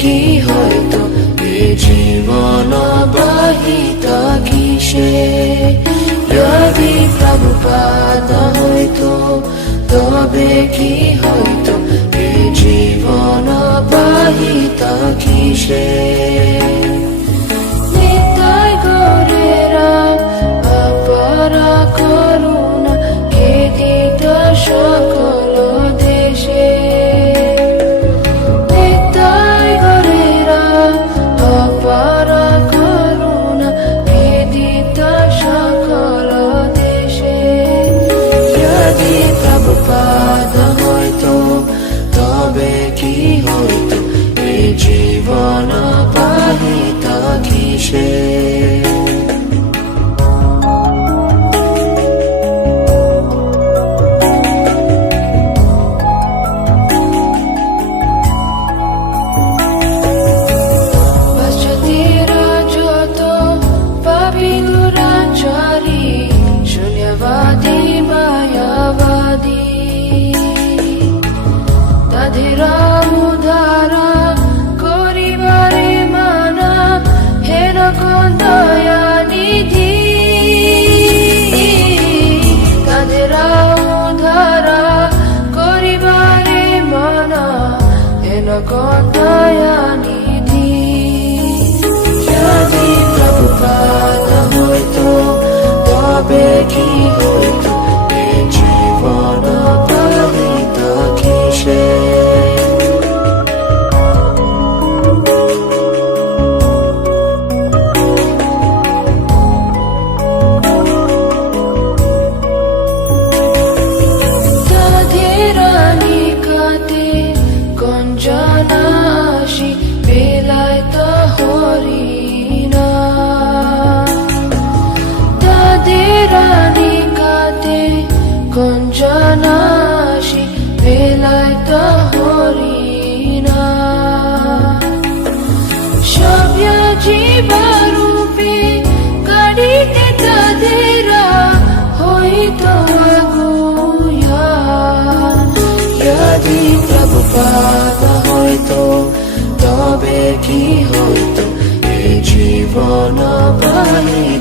কি হয়তো এ জীবন বাহিত কিসে যদি প্রভুপাদ হয়তো তবে কি হয়তো এ জীবন বাহিত কিসে নিতাই গৌরেরা অপারা করুণা কে দিত সকল দেশে নিতাই গৌরেরা অপারা করুণা কে দিত সকল দেশে যদি প্রভুপাদ হয়তো তবে কি হয়তো এ জীবন বাহিত কিসে দয়ানিধি যদি প্রভুপাদ হয়তো তবে কি হয়তো এ জীবন বাহিত কিসে জানাসি বেলায় তো হরিণা তাদের রানী কাতে কোন জানাসি বেলায় তো হরিণা সব্য জীবারূপে গাড়িতে তাদেরা হইতো আগুয়া যদি প্রভুপাদ হয়তো তবে কি হয়তো এ জীবন বাহিত